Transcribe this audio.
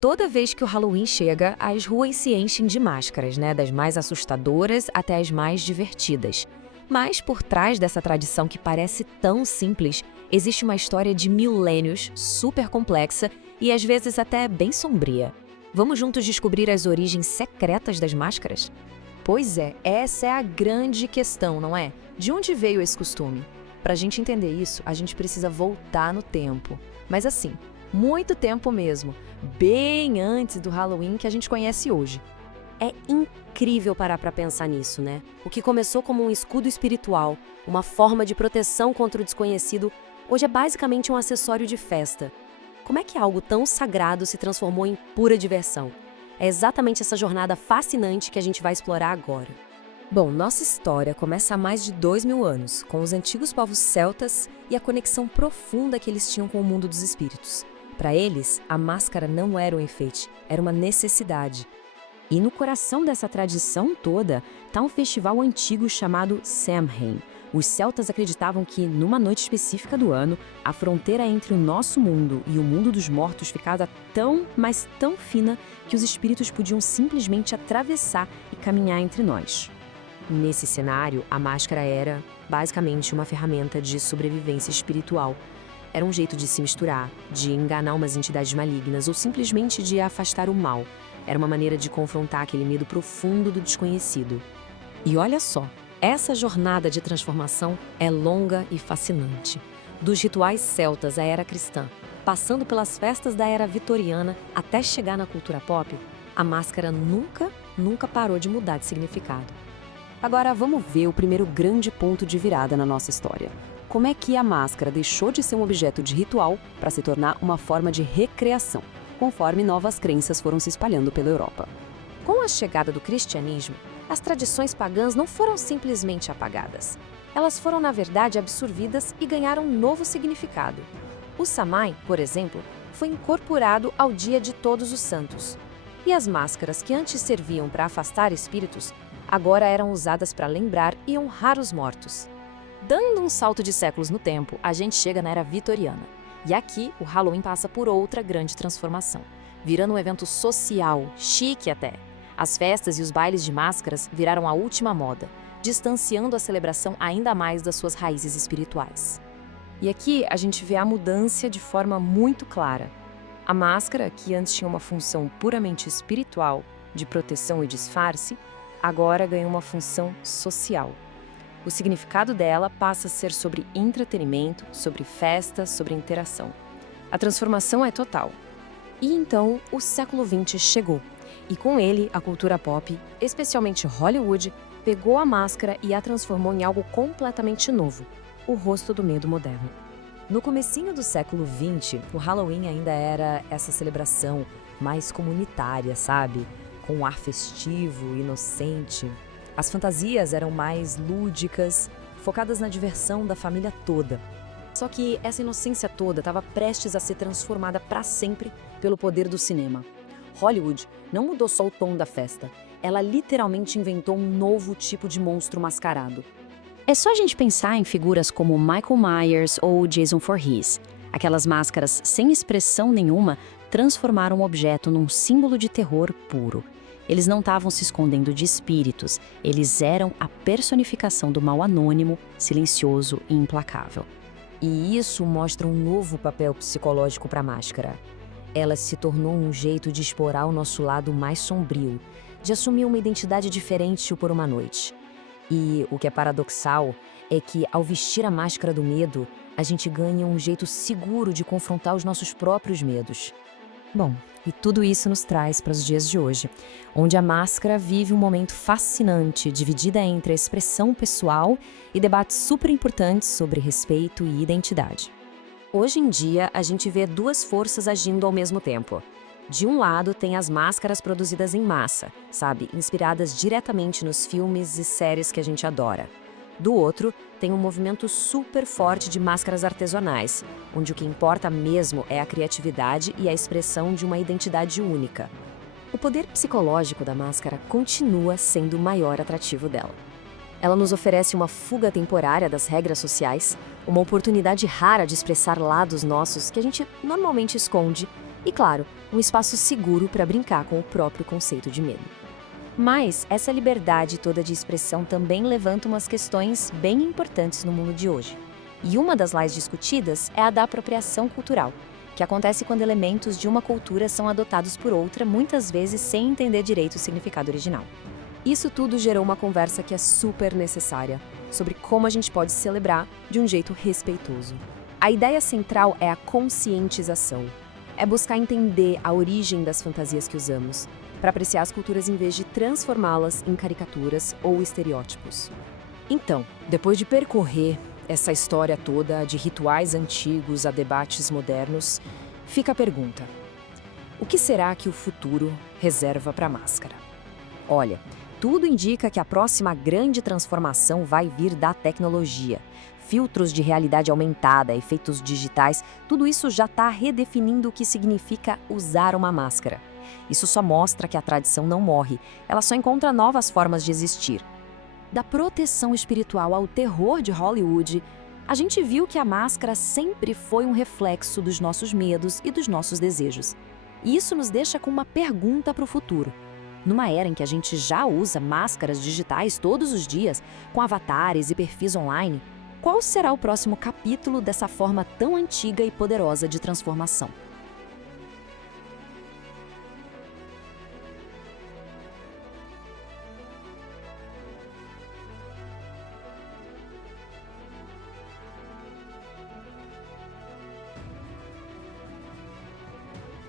Toda vez que o Halloween chega, as ruas se enchem de máscaras, né? Das mais assustadoras até as mais divertidas. Mas por trás dessa tradição que parece tão simples, existe uma história de milênios, super complexa e às vezes até bem sombria. Vamos juntos descobrir as origens secretas das máscaras? Pois é, essa é a grande questão, não é? De onde veio esse costume? Para a gente entender isso, a gente precisa voltar no tempo. Mas assim, muito tempo mesmo, bem antes do Halloween que a gente conhece hoje. É incrível parar para pensar nisso, né? O que começou como um escudo espiritual, uma forma de proteção contra o desconhecido, hoje é basicamente um acessório de festa. Como é que algo tão sagrado se transformou em pura diversão? É exatamente essa jornada fascinante que a gente vai explorar agora. Bom, nossa história começa há mais de 2000 anos, com os antigos povos celtas e a conexão profunda que eles tinham com o mundo dos espíritos. Para eles, a máscara não era um enfeite, era uma necessidade. E no coração dessa tradição toda está um festival antigo chamado Samhain. Os celtas acreditavam que, numa noite específica do ano, a fronteira entre o nosso mundo e o mundo dos mortos ficava tão, mas tão fina que os espíritos podiam simplesmente atravessar e caminhar entre nós. Nesse cenário, a máscara era, basicamente, uma ferramenta de sobrevivência espiritual. Era um jeito de se misturar, de enganar umas entidades malignas ou simplesmente de afastar o mal. Era uma maneira de confrontar aquele medo profundo do desconhecido. E olha só, essa jornada de transformação é longa e fascinante. Dos rituais celtas à era cristã, passando pelas festas da era vitoriana até chegar na cultura pop, a máscara nunca parou de mudar de significado. Agora vamos ver o primeiro grande ponto de virada na nossa história. Como é que a máscara deixou de ser um objeto de ritual para se tornar uma forma de recreação, conforme novas crenças foram se espalhando pela Europa? Com a chegada do cristianismo, as tradições pagãs não foram simplesmente apagadas. Elas foram, na verdade, absorvidas e ganharam um novo significado. O Samhain, por exemplo, foi incorporado ao Dia de Todos os Santos. E as máscaras que antes serviam para afastar espíritos, agora eram usadas para lembrar e honrar os mortos. Dando um salto de séculos no tempo, a gente chega na era vitoriana. E aqui, o Halloween passa por outra grande transformação, virando um evento social, chique até. As festas e os bailes de máscaras viraram a última moda, distanciando a celebração ainda mais das suas raízes espirituais. E aqui a gente vê a mudança de forma muito clara. A máscara, que antes tinha uma função puramente espiritual, de proteção e disfarce, agora ganhou uma função social. O significado dela passa a ser sobre entretenimento, sobre festa, sobre interação. A transformação é total. E então o século XX chegou. E com ele, a cultura pop, especialmente Hollywood, pegou a máscara e a transformou em algo completamente novo, o rosto do medo moderno. No comecinho do século XX, o Halloween ainda era essa celebração mais comunitária, sabe? Com um ar festivo, inocente. As fantasias eram mais lúdicas, focadas na diversão da família toda. Só que essa inocência toda estava prestes a ser transformada para sempre pelo poder do cinema. Hollywood não mudou só o tom da festa, ela literalmente inventou um novo tipo de monstro mascarado. É só a gente pensar em figuras como Michael Myers ou Jason Voorhees. Aquelas máscaras sem expressão nenhuma transformaram o objeto num símbolo de terror puro. Eles não estavam se escondendo de espíritos, eles eram a personificação do mal anônimo, silencioso e implacável. E isso mostra um novo papel psicológico para a máscara. Ela se tornou um jeito de explorar o nosso lado mais sombrio, de assumir uma identidade diferente por uma noite. E o que é paradoxal é que, ao vestir a máscara do medo, a gente ganha um jeito seguro de confrontar os nossos próprios medos. Bom, e tudo isso nos traz para os dias de hoje, onde a máscara vive um momento fascinante, dividida entre a expressão pessoal e debates super importantes sobre respeito e identidade. Hoje em dia, a gente vê duas forças agindo ao mesmo tempo. De um lado, tem as máscaras produzidas em massa, sabe? Inspiradas diretamente nos filmes e séries que a gente adora. Do outro, tem um movimento super forte de máscaras artesanais, onde o que importa mesmo é a criatividade e a expressão de uma identidade única. O poder psicológico da máscara continua sendo o maior atrativo dela. Ela nos oferece uma fuga temporária das regras sociais, uma oportunidade rara de expressar lados nossos que a gente normalmente esconde E claro, um espaço seguro para brincar com o próprio conceito de medo. Mas essa liberdade toda de expressão também levanta umas questões bem importantes no mundo de hoje. E uma das mais discutidas é a da apropriação cultural, que acontece quando elementos de uma cultura são adotados por outra, muitas vezes sem entender direito o significado original. Isso tudo gerou uma conversa que é super necessária, sobre como a gente pode celebrar de um jeito respeitoso. A ideia central é a conscientização. É buscar entender a origem das fantasias que usamos, para apreciar as culturas em vez de transformá-las em caricaturas ou estereótipos. Então, depois de percorrer essa história toda de rituais antigos a debates modernos, fica a pergunta: o que será que o futuro reserva para a máscara? Olha, tudo indica que a próxima grande transformação vai vir da tecnologia. Filtros de realidade aumentada, efeitos digitais, tudo isso já está redefinindo o que significa usar uma máscara. Isso só mostra que a tradição não morre, ela só encontra novas formas de existir. Da proteção espiritual ao terror de Hollywood, a gente viu que a máscara sempre foi um reflexo dos nossos medos e dos nossos desejos. E isso nos deixa com uma pergunta para o futuro. Numa era em que a gente já usa máscaras digitais todos os dias, com avatares e perfis online, qual será o próximo capítulo dessa forma tão antiga e poderosa de transformação?